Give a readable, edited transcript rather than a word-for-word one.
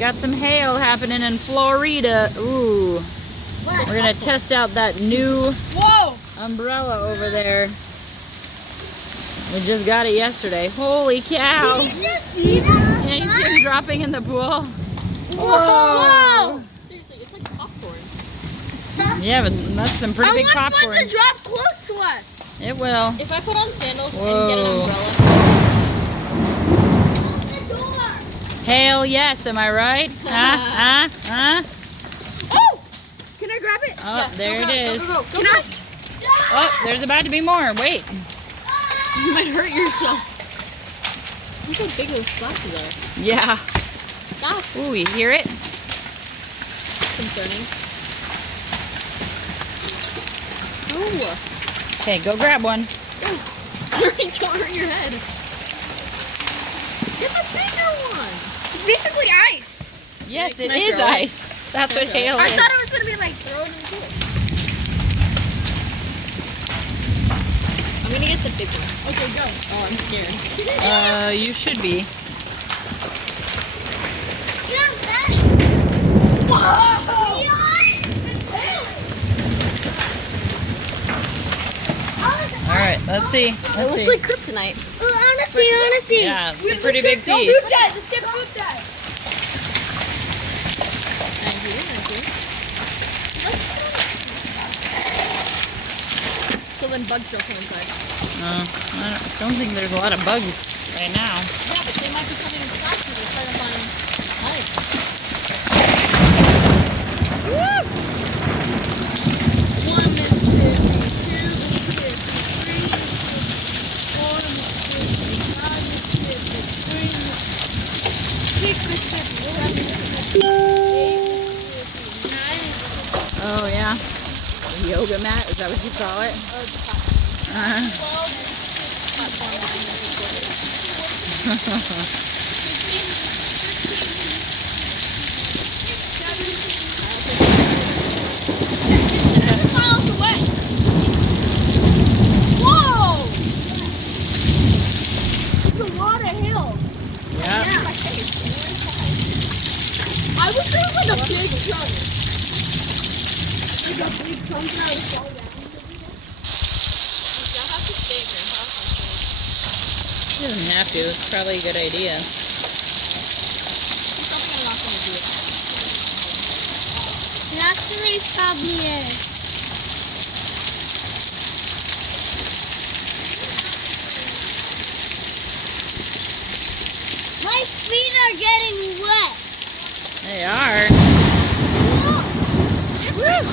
got some hail happening in Florida. Ooh. We're gonna test out that new umbrella over there. We just got it yesterday. Holy cow! Did you just see that? Yeah, you see him dropping in the pool. Whoa! Seriously, it's like popcorn. Yeah, but that's some pretty big popcorn. I want one to drop close to us. It will. If I put on sandals Whoa. and get an umbrella. Open the door. Hail, yes, am I right? Oh! Can I grab it? Oh, Yeah, there go, it is. Go. Can I? Oh, there's about to be more. Wait. You might hurt yourself. Look how big those splashes are. Yeah. That's Ooh, you hear it? concerning. Oh, Okay, go grab one. don't hurt your head. Get the bigger one. It's basically ice. Yes, Can it I is throw it? ice. That's what Can I throw it? hail I is. thought it was gonna be like. Throw it into it. I'm gonna get the big one. Okay, go. Oh, I'm scared. You should be. All right, let's see. It Let's looks see. like kryptonite. Honestly. Yeah, it's a pretty big Don't piece. move that. Let's get move that. Thank you. So then bugs don't come inside. I don't think there's a lot of bugs right now. Yeah, but they might be coming inside because they're trying to find life. One Mississippi, two Mississippi, three Mississippi, four Mississippi, five Mississippi, three Mississippi, six Mississippi, seven Mississippi, eight Mississippi, nine Mississippi, Oh yeah. A yoga mat, is that what you call it? 12 Mississippi, 7 miles away. Whoa! It's a lot of hill. Yeah. I was thinking like a big chunk. Like a big chunk that would fall down. Y'all have to stay at your house. He doesn't have to. It's probably a good idea. He's probably not gonna do it. Actually, probably is. My feet are getting wet. They are. Look.